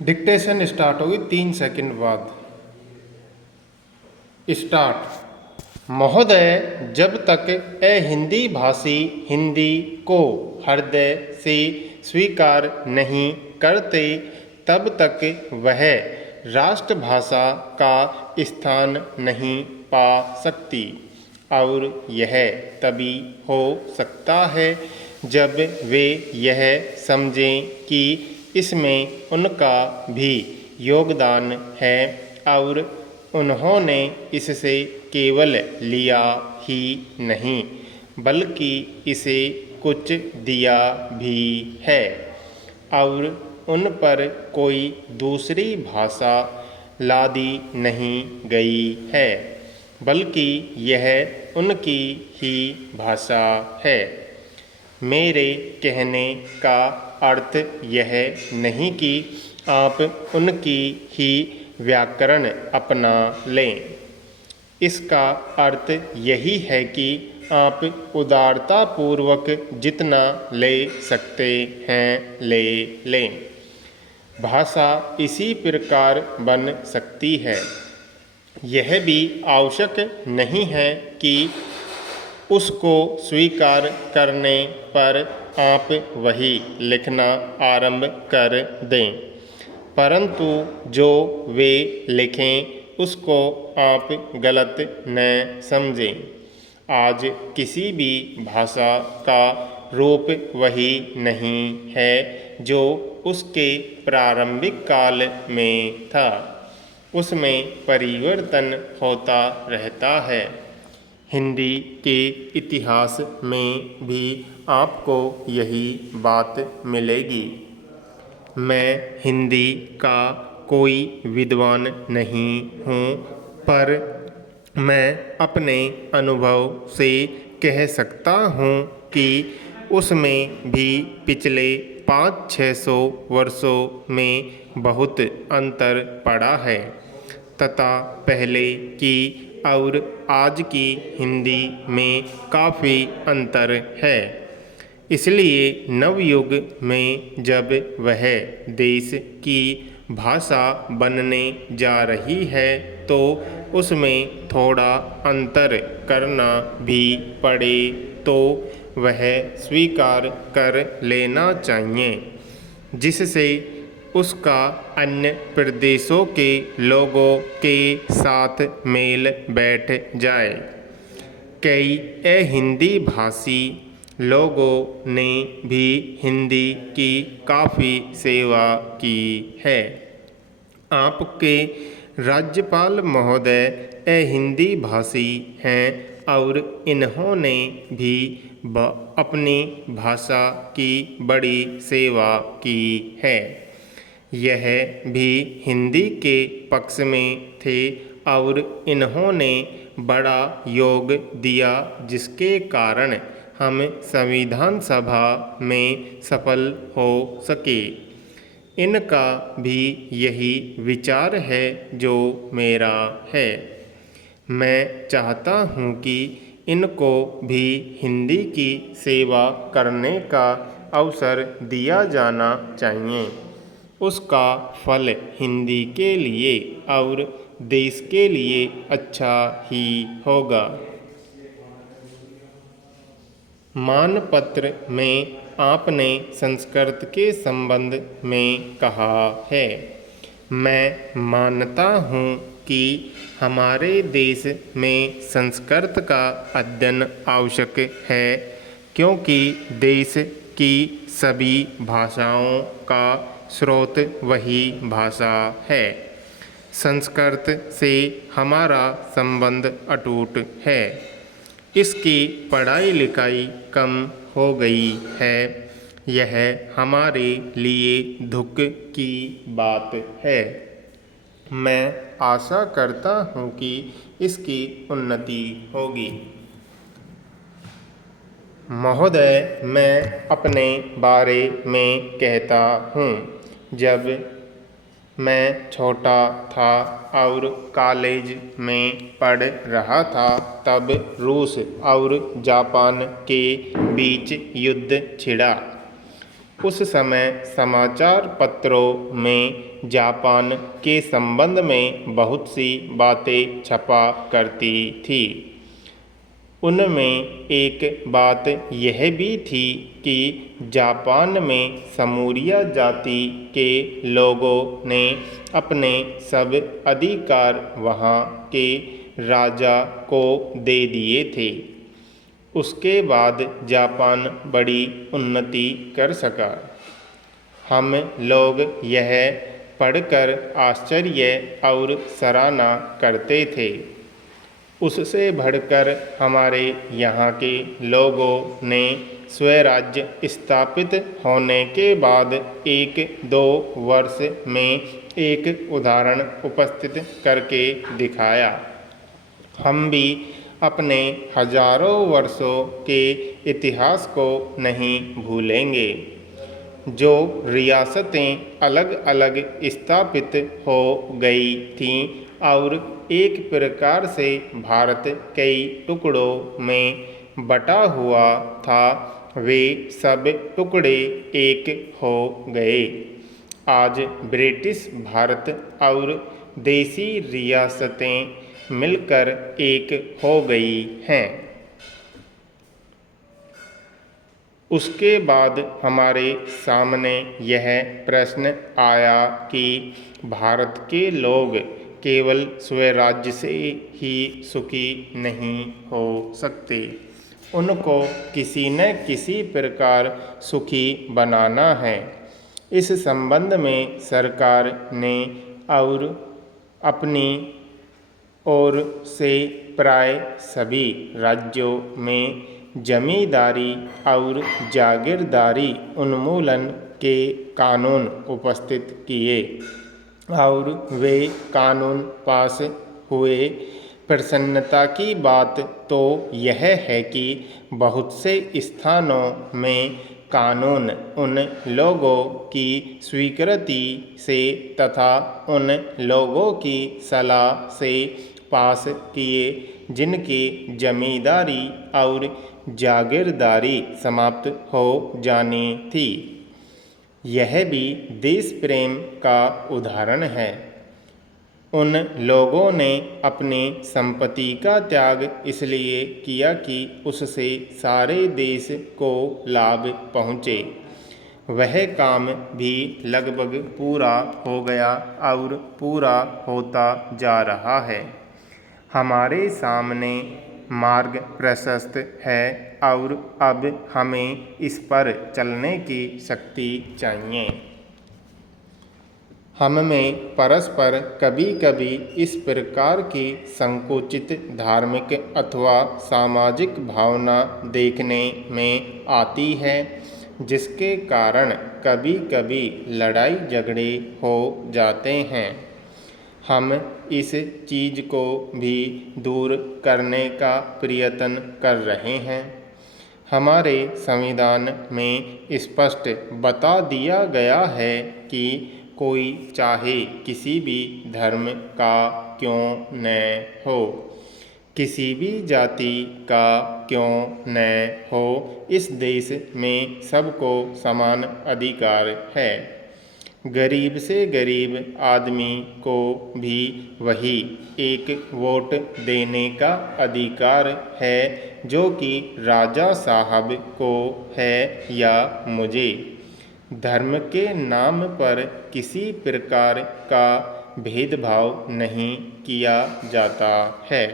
Dictation start होगी 3 second बाद। Start. महोदय, जब तक हिंदी भाषी हिंदी को हृदय से स्वीकार नहीं करते तब तक वह राष्ट्रभाषा का स्थान नहीं पा सकती, और यह तभी हो सकता है जब वे यह समझें कि इसमें उनका भी योगदान है और उन्होंने इससे केवल लिया ही नहीं बल्कि इसे कुछ दिया भी है, और उन पर कोई दूसरी भाषा लादी नहीं गई है, बल्कि यह उनकी ही भाषा है। मेरे कहने का अर्थ यह नहीं कि आप उनकी ही व्याकरण अपना लें। इसका अर्थ यही है कि आप उदारतापूर्वक जितना ले सकते हैं ले लें। भाषा इसी प्रकार बन सकती है। यह भी आवश्यक नहीं है कि उसको स्वीकार करने पर आप वही लिखना आरंभ कर दें, परंतु जो वे लिखें उसको आप गलत न समझें। आज किसी भी भाषा का रूप वही नहीं है जो उसके प्रारंभिक काल में था। उसमें परिवर्तन होता रहता है। हिंदी के इतिहास में भी आपको यही बात मिलेगी। मैं हिंदी का कोई विद्वान नहीं हूँ, पर मैं अपने अनुभव से कह सकता हूँ कि उसमें भी पिछले 500-600 वर्षों में बहुत अंतर पड़ा है तथा पहले की और आज की हिंदी में काफ़ी अंतर है। इसलिए नवयुग में जब वह देश की भाषा बनने जा रही है तो उसमें थोड़ा अंतर करना भी पड़े तो वह स्वीकार कर लेना चाहिए, जिससे उसका अन्य प्रदेशों के लोगों के साथ मेल बैठ जाए। कई हिंदी भाषी लोगों ने भी हिंदी की काफ़ी सेवा की है। आपके राज्यपाल महोदय हिंदी भाषी हैं और इन्होंने भी अपनी भाषा की बड़ी सेवा की है। यह भी हिंदी के पक्ष में थे और इन्होंने बड़ा योग दिया, जिसके कारण हम संविधान सभा में सफल हो सके। इनका भी यही विचार है जो मेरा है। मैं चाहता हूँ कि इनको भी हिंदी की सेवा करने का अवसर दिया जाना चाहिए। उसका फल हिंदी के लिए और देश के लिए अच्छा ही होगा। मानपत्र में आपने संस्कृत के संबंध में कहा है। मैं मानता हूँ कि हमारे देश में संस्कृत का अध्ययन आवश्यक है, क्योंकि देश की सभी भाषाओं का स्रोत वही भाषा है। संस्कृत से हमारा संबंध अटूट है। इसकी पढ़ाई लिखाई कम हो गई है। यह हमारे लिए दुख की बात है। मैं आशा करता हूँ कि इसकी उन्नति होगी। महोदय, मैं अपने बारे में कहता हूँ। जब मैं छोटा था और कॉलेज में पढ़ रहा था तब रूस और जापान के बीच युद्ध छिड़ा। उस समय समाचार पत्रों में जापान के संबंध में बहुत सी बातें छपा करती थी। उनमें एक बात यह भी थी कि जापान में समूरिया जाति के लोगों ने अपने सब अधिकार वहाँ के राजा को दे दिए थे। उसके बाद जापान बड़ी उन्नति कर सका। हम लोग यह पढ़कर आश्चर्य और सराहना करते थे। उससे बढ़कर हमारे यहाँ के लोगों ने स्वराज्य स्थापित होने के बाद 1-2 वर्ष में एक उदाहरण उपस्थित करके दिखाया। हम भी अपने हजारों वर्षों के इतिहास को नहीं भूलेंगे। जो रियासतें अलग अलग स्थापित हो गई थीं और एक प्रकार से भारत कई टुकड़ों में बटा हुआ था, वे सब टुकड़े एक हो गए। आज ब्रिटिश भारत और देसी रियासतें मिलकर एक हो गई हैं। उसके बाद हमारे सामने यह प्रश्न आया कि भारत के लोग केवल स्वराज्य से ही सुखी नहीं हो सकते, उनको किसी न किसी प्रकार सुखी बनाना है। इस संबंध में सरकार ने और अपनी ओर से प्राय सभी राज्यों में जमींदारी और जागीरदारी उन्मूलन के कानून उपस्थित किए और वे कानून पास हुए। प्रसन्नता की बात तो यह है कि बहुत से स्थानों में कानून उन लोगों की स्वीकृति से तथा उन लोगों की सलाह से पास किए जिनकी जमींदारी और जागीरदारी समाप्त हो जानी थी। यह भी देश प्रेम का उदाहरण है। उन लोगों ने अपनी संपत्ति का त्याग इसलिए किया कि उससे सारे देश को लाभ पहुँचे। वह काम भी लगभग पूरा हो गया और पूरा होता जा रहा है। हमारे सामने मार्ग प्रशस्त है और अब हमें इस पर चलने की शक्ति चाहिए। हम में परस्पर कभी कभी इस प्रकार की संकुचित धार्मिक अथवा सामाजिक भावना देखने में आती है, जिसके कारण कभी कभी लड़ाई झगड़े हो जाते हैं। हम इस चीज़ को भी दूर करने का प्रयत्न कर रहे हैं। हमारे संविधान में स्पष्ट बता दिया गया है कि कोई चाहे किसी भी धर्म का क्यों न हो, किसी भी जाति का क्यों न हो, इस देश में सबको समान अधिकार है। गरीब से गरीब आदमी को भी वही एक वोट देने का अधिकार है जो कि राजा साहब को है या मुझे। धर्म के नाम पर किसी प्रकार का भेदभाव नहीं किया जाता है।